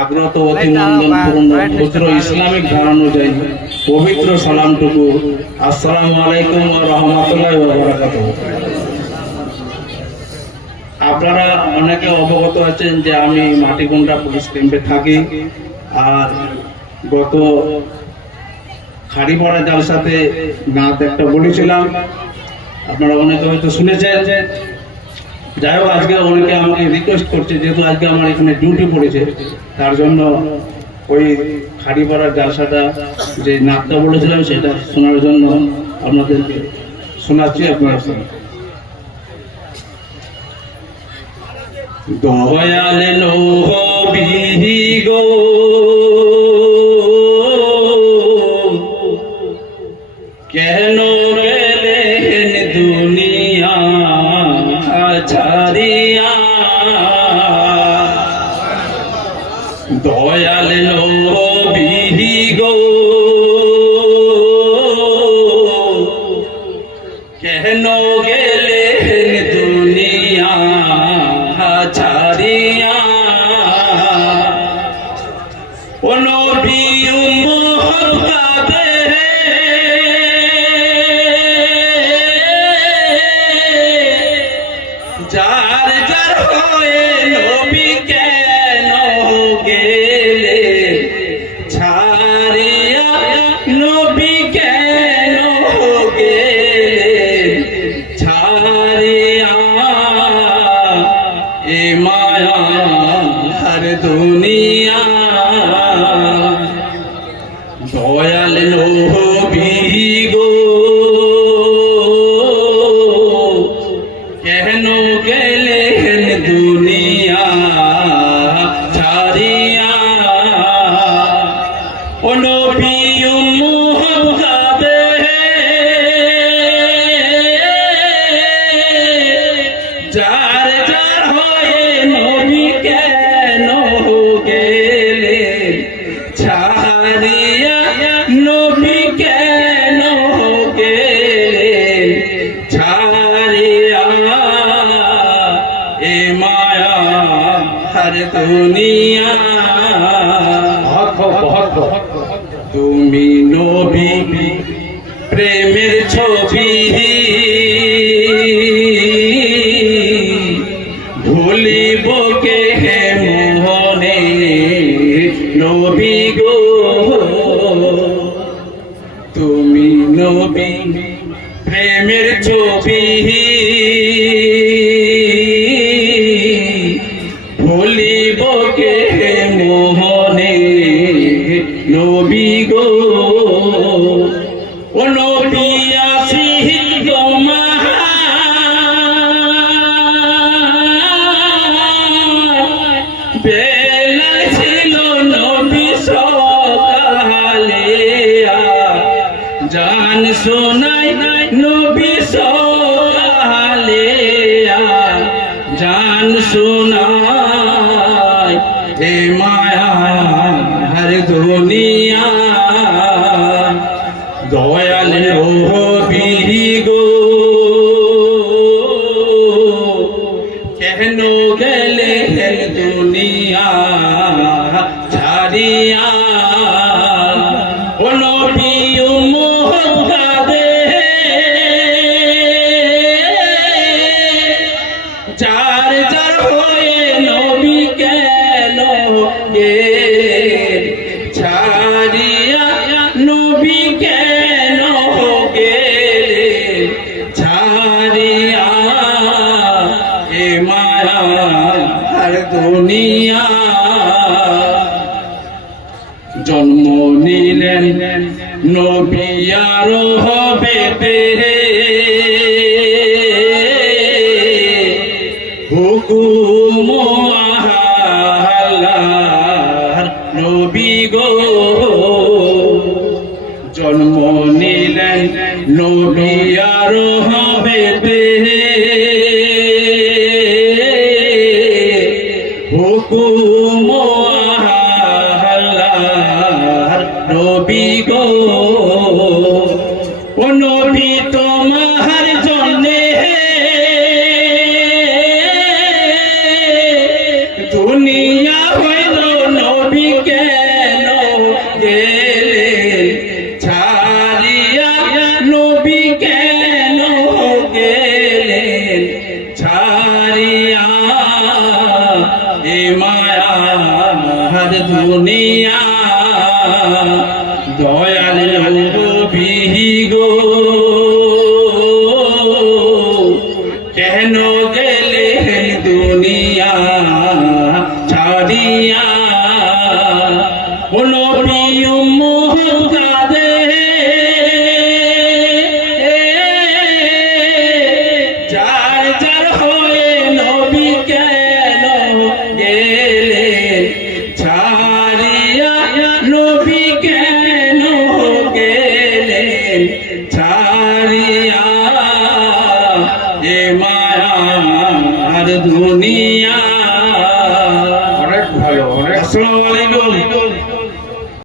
আগ্রত অতিনন্দন পূর্ণ ইসলামিক ধারণা অনুযায়ী পবিত্র সালামটুকু। আসসালামু আলাইকুম রহমতুল্লাহ বারাকাতুহু। আপনারা অনেকে অবগত আছেন যে আমি মাটিগুন্ডা পুলিশ ক্যাম্পে থাকি। আর গত খাড়িপাড়া জালসাতে নাত একটা বলেছিলাম আপনারা অনেকে হয়তো শুনেছেন। যাই হোক, আজকে অনেকে আমাকে রিকোয়েস্ট করছে, যেহেতু আজকে আমার এখানে ডিউটি পড়েছে, তার জন্য ওই খাড়িপাড়ার জালসাটা যে নাকটা বলেছিলাম, সেটা শোনার জন্য আপনাদের শোনাচ্ছি আপনার। দয়াল লোহ গো দয়াল নবী গো। কেন গেলেন দুনিয়া ছাড়িয়া এ মায়া হর দুনিয়া। হর দুনিয়া। তুমি নবী প্রেমের ছবি। ভুলিব কে হে মোহনে নবী গো। তুমি নবী প্রেমের ছবি। নবী গো ও নবী নবী সকালে জান শোনাই নবী দয়াল নবী গো কেন গেলে দুনিয়া ছাড়িয়া যার হয়ে কেন আর হবে পেরে হুকুম আল্লাহর নবী জন্ম নিলেন নবী আর হবে হুকুম আল্লাহর নবী গো। দয়াল নবী গো। কেন গেলেন দুনিয়া ছাড়িয়া? কোনো প্রিয় মোহতাদে যার যার হয়ে ছাড়িয়া